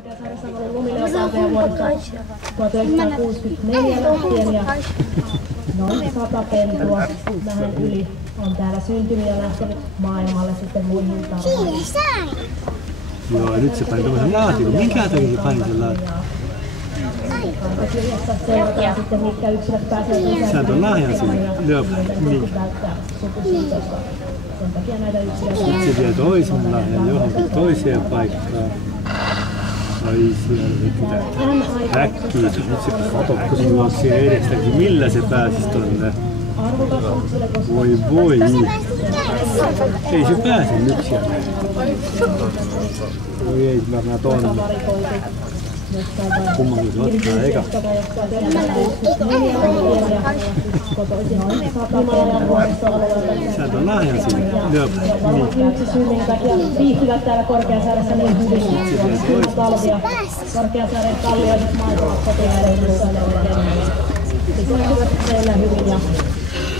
Korkeasaaressa on ollut lumileopardeja vuodesta 1964 lähtien ja noin 100 pentua, vähän yli, on täällä syntynyt ja lähtenyt maailmalle sitten muihin tarhoihin. Joo, nyt se pani tommosen laatikon. Minkä takia se pani sen laatikon? Kirjassa seurataan sitten, mitkä yksilöt pääsevät lisää. Sä on lahjan sinne. Joo, niin. Sen takia näitä yksilöitä. Sitten se vie toisen lahjan johonkin toiseen paikkaan. Ai siellä pitää häkkiä. Nyt se katokko sinua siihen edestäkin. Millä se pääsis tonne? Voi voi. Ei se pääse nyt sieltä. Voi ei, mä mennään tonne. Kummankin se ottaa eka. Sieltä on lahjan sinne. Joo. Yksi syy, minkä takia viihtyvät täällä Korkeasaaressa niin hyvin. Kylmä talvia. Korkeasaaren kallioiset maat ovat sotilaiden lisäilevat teillä hyvin ja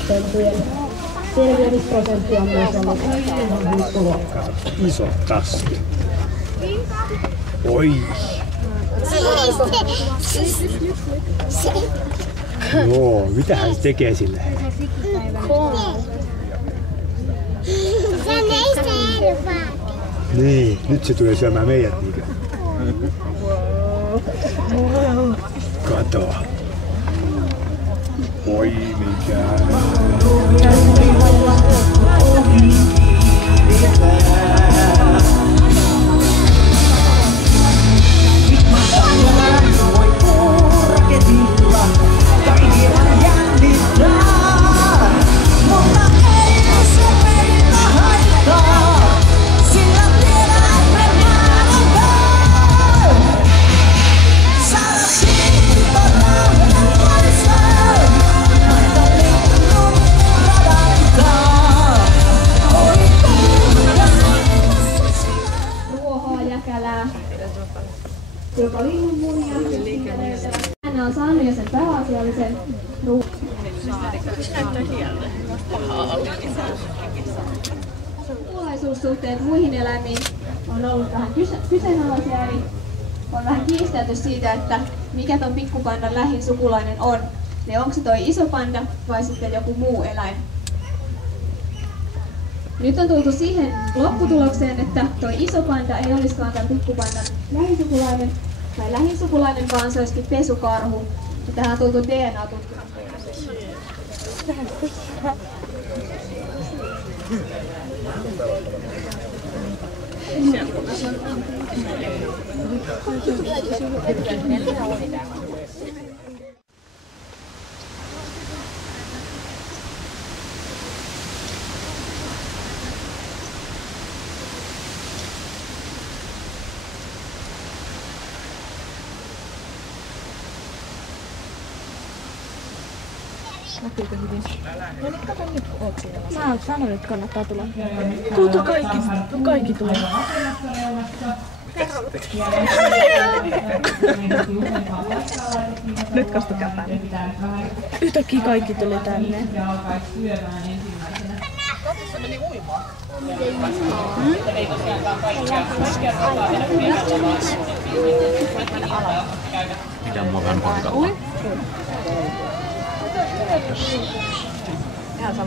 pentujen selviämisprosentti on myös ollut ihan huippuluokkaa. Iso tasku. Oi! Joo, mitähän se tekee sille? Niin, nyt se tulee syömään meidät niinkö? Kato. Oi mikä. Joka linnunmunia. Hän on saanut jo sen pääasiallisen ruuan. Sukulaisuussuhteet muihin eläimiin on ollut vähän kyseenalaisia, eli on vähän kiistelty siitä, että mikä ton pikkupandan lähin sukulainen on. Eli onko se toi iso panda vai sitten joku muu eläin. Nyt on tultu siihen lopputulokseen, että toi iso panda ei olisikaan tämän pikkupandan lähisukulainen tai lähisukulainen, vaan se olisikin pesukarhu. Ja tähän on tultu DNA-tutkimus. Näkyykö hyvin? No niin, kato nyt kun oot siellä. Mä sanoin, että kannattaa tulla. Tuota kaikki tulee. Nyt kastukaa tänne. Yhtäkkiä kaikki tuli tänne. Se meni uimaan. Pitää mua vähän paikalla.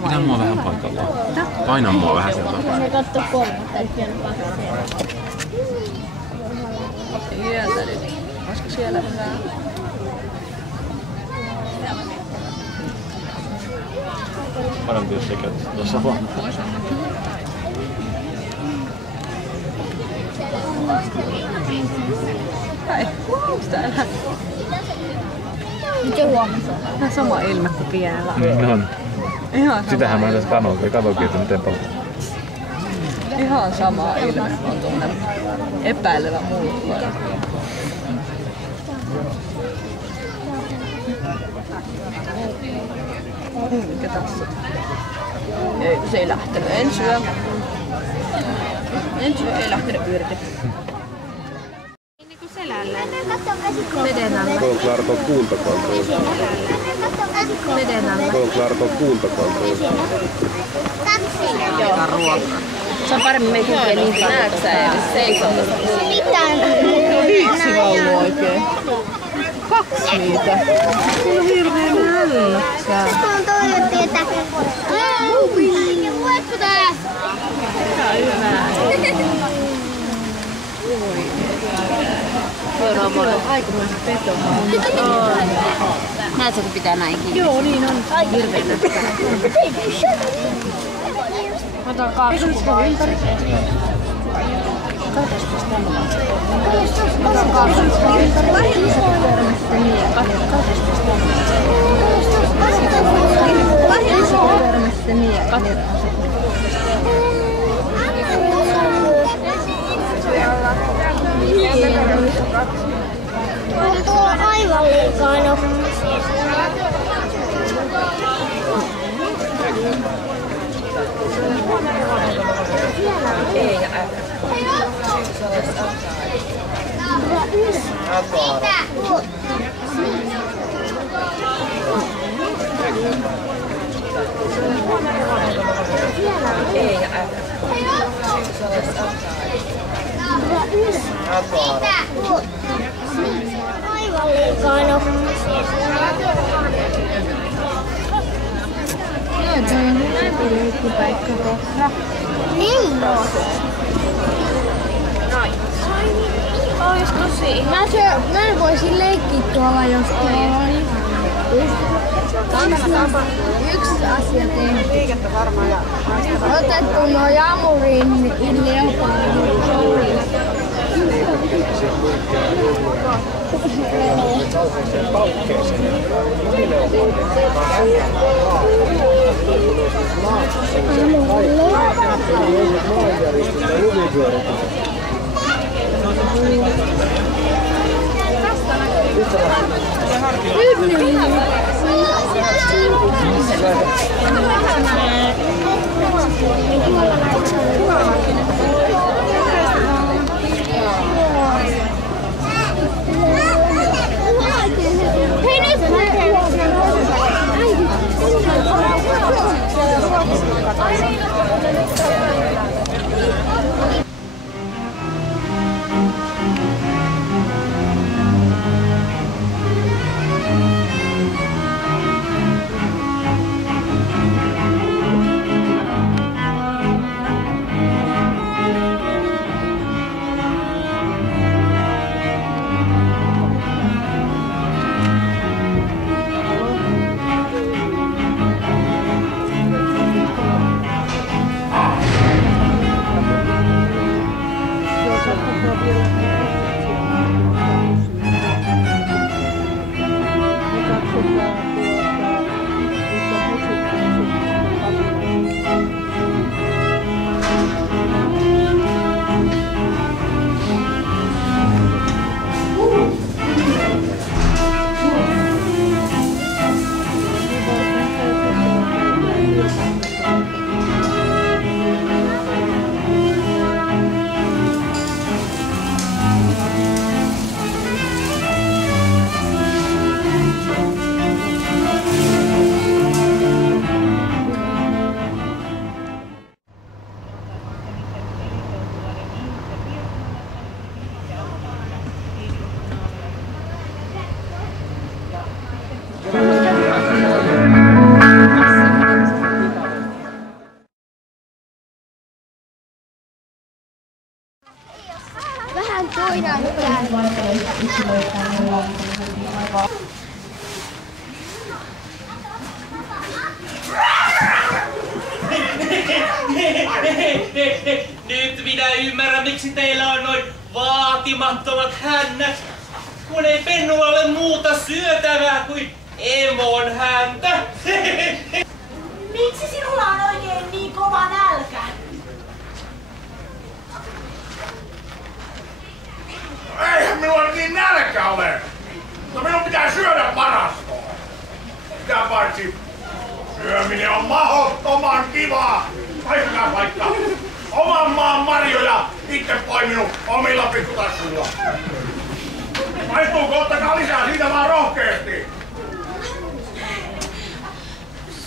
Pitää mua vähän paikalla. Paina mua vähän sieltä. Se katso kolmatta, ei pieni pakka Sieltä nyt. Olisiko siellä hyvää? Parempi jos sekä tuossa huomaa. Hei, onks täällä? Nyt jo huomassa. Vähän sama ilme kuin pienellä. On. Ihan Sitähän mä tässä katoinkin, että miten paljon. Ihan sama ilme on tuonne epäilevä muuttuvainen. Mikä tässä? Ei, se ei lähtenyt. En syö, ei lähtenyt irti. Selällä. Veden alla. Tuolla Klaara tuon kuultakaltoon. Veden alla. Tuolla Klaara tuon kuultakaltoon. Joo, ruokaa. Se on paremmin meidän kulkee niin, näetkö sä edes seisoo. Mitään. Viitsi niitä. Mulla on hirveen nälkä. On toivottu, että... Voitko tää? Tää on hyvää. Voidaan voi aikamoiset petomaa. Näetkö, kun pitää näin kiinni? Joo, niin on. Hirveen nälkä. Ota kaksi kuvaa. Katsotaan tänne. Ota kaksi tuo on aivan liikaa nokkia. Aivan liikaa nokkia. Toi on näin leikkipaikka tuossa. Niin on. Ois tosi. Mä voisin leikkiä tuolla jostain. Yksi asia tehty. Otettu nuo jamurin leopardin. Vähän toidaan täällä. Nyt minä ymmärrän, miksi teillä on noin vaatimattomat hännät, kun ei pennulla ole muuta syötävää kuin emon häntä. Miksi sinulla on oikein niin kova nälkä? Eihän minulla niin nälkä ole! Mutta minun pitää syödä varastoon! Sitä paitsi syöminen on mahdottoman kivaa! Vaihtakaa vaikka oman maan marjoja itse poiminut omilla pikkutassuilla! Maistuuko? Ottakaa lisää siitä vaan rohkeasti!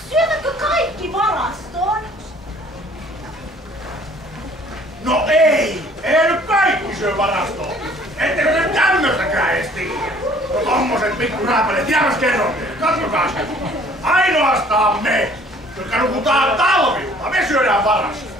Syötätkö kaikki varastoon? No ei! Ei nyt kaikki syö varastoon! Ettekö te tämmöstäkään edes tiedä? No tommoset pikku rääpäleet, jäämäs kerron teille. Katsokaa sen. Ainoastaan me, jotka nukutaan talvilta, me syödään varastoon.